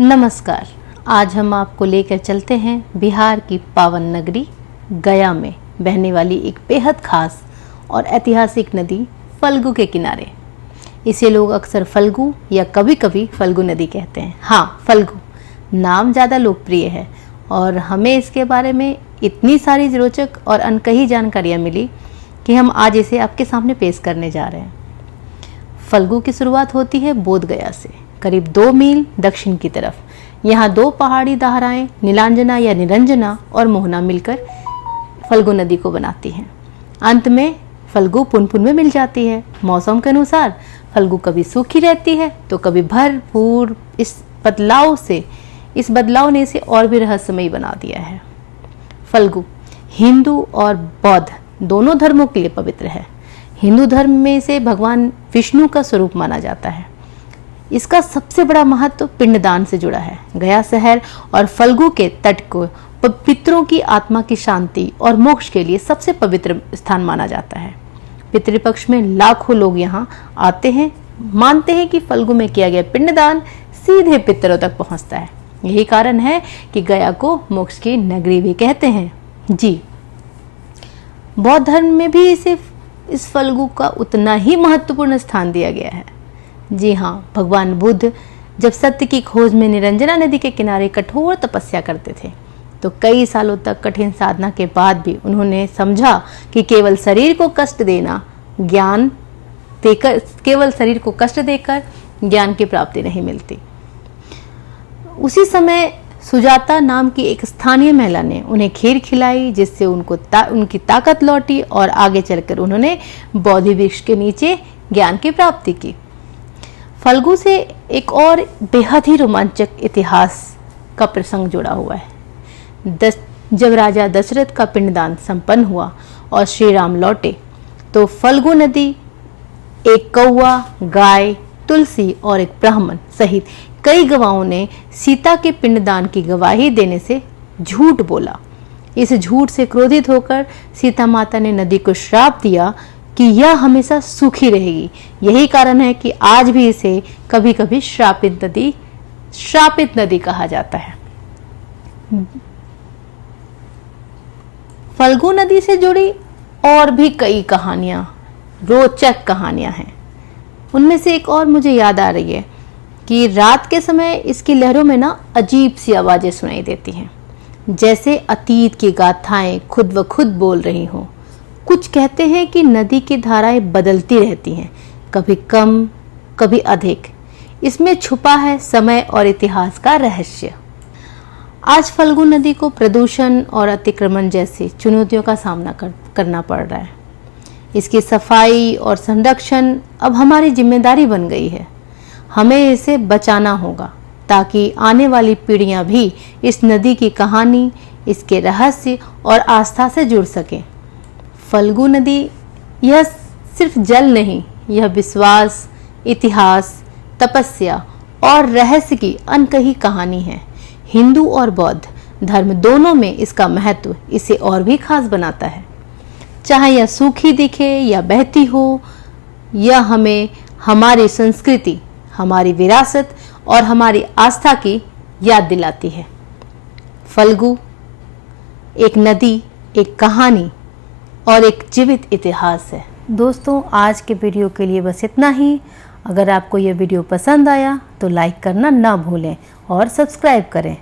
नमस्कार। आज हम आपको लेकर चलते हैं बिहार की पावन नगरी गया में बहने वाली एक बेहद खास और ऐतिहासिक नदी फल्गु के किनारे। इसे लोग अक्सर फल्गु या कभी कभी फल्गु नदी कहते हैं। हाँ, फल्गु नाम ज़्यादा लोकप्रिय है और हमें इसके बारे में इतनी सारी रोचक और अनकही जानकारियाँ मिली कि हम आज इसे आपके सामने पेश करने जा रहे हैं। फल्गु की शुरुआत होती है बोध गया से, करीब 2 मील दक्षिण की तरफ। यहाँ 2 पहाड़ी धाराएं नीलांजना या निरंजना और मोहना मिलकर फल्गु नदी को बनाती हैं। अंत में फल्गु पुनपुन में मिल जाती है। मौसम के अनुसार फल्गु कभी सूखी रहती है तो कभी भरपूर। इस बदलाव ने इसे और भी रहस्यमयी बना दिया है। फल्गु हिंदू और बौद्ध दोनों धर्मों के लिए पवित्र है। हिंदू धर्म में इसे भगवान विष्णु का स्वरूप माना जाता है। इसका सबसे बड़ा महत्व पिंडदान से जुड़ा है। गया शहर और फल्गु के तट को पितरों की आत्मा की शांति और मोक्ष के लिए सबसे पवित्र स्थान माना जाता है। पितृपक्ष में लाखों लोग यहाँ आते हैं। मानते हैं कि फल्गु में किया गया पिंडदान सीधे पितरों तक पहुँचता है। यही कारण है कि गया को मोक्ष की नगरी भी कहते हैं। जी, बौद्ध धर्म में भी इस फल्गु का उतना ही महत्वपूर्ण स्थान दिया गया है। जी हाँ, भगवान बुद्ध जब सत्य की खोज में निरंजना नदी के किनारे कठोर तपस्या करते थे तो कई सालों तक कठिन साधना के बाद भी उन्होंने समझा कि केवल शरीर को कष्ट देकर ज्ञान की प्राप्ति नहीं मिलती। उसी समय सुजाता नाम की एक स्थानीय महिला ने उन्हें खीर खिलाई, जिससे उनकी ताकत लौटी और आगे चलकर उन्होंने बोधि वृक्ष के नीचे ज्ञान की प्राप्ति की। फल्गु से एक और बेहद ही रोमांचक इतिहास का प्रसंग जुड़ा हुआ है। जब राजा दशरथ का पिंडदान संपन्न हुआ और श्री राम लौटे तो फल्गु नदी एक कौवा, गाय, तुलसी और एक ब्राह्मण सहित कई गवाहों ने सीता के पिंडदान की गवाही देने से झूठ बोला। इस झूठ से क्रोधित होकर सीता माता ने नदी को श्राप दिया कि यह हमेशा सूखी रहेगी। यही कारण है कि आज भी इसे कभी कभी श्रापित नदी कहा जाता है। फल्गु नदी से जुड़ी और भी कई रोचक कहानियां हैं। उनमें से एक और मुझे याद आ रही है कि रात के समय इसकी लहरों में अजीब सी आवाजें सुनाई देती हैं, जैसे अतीत की गाथाएं खुद ब खुद बोल रही हों। कुछ कहते हैं कि नदी की धाराएं बदलती रहती हैं, कभी कम कभी अधिक। इसमें छुपा है समय और इतिहास का रहस्य। आज फल्गु नदी को प्रदूषण और अतिक्रमण जैसी चुनौतियों का सामना करना पड़ रहा है। इसकी सफाई और संरक्षण अब हमारी जिम्मेदारी बन गई है। हमें इसे बचाना होगा ताकि आने वाली पीढ़ियां भी इस नदी की कहानी, इसके रहस्य और आस्था से जुड़ सकें। फल्गु नदी यह सिर्फ जल नहीं, यह विश्वास, इतिहास, तपस्या और रहस्य की अनकही कहानी है। हिंदू और बौद्ध धर्म दोनों में इसका महत्व इसे और भी खास बनाता है। चाहे यह सूखी दिखे या बहती हो, यह हमें हमारी संस्कृति, हमारी विरासत और हमारी आस्था की याद दिलाती है। फल्गु एक नदी, एक कहानी और एक जीवित इतिहास है। दोस्तों, आज के वीडियो के लिए बस इतना ही। अगर आपको यह वीडियो पसंद आया तो लाइक करना ना भूलें और सब्सक्राइब करें।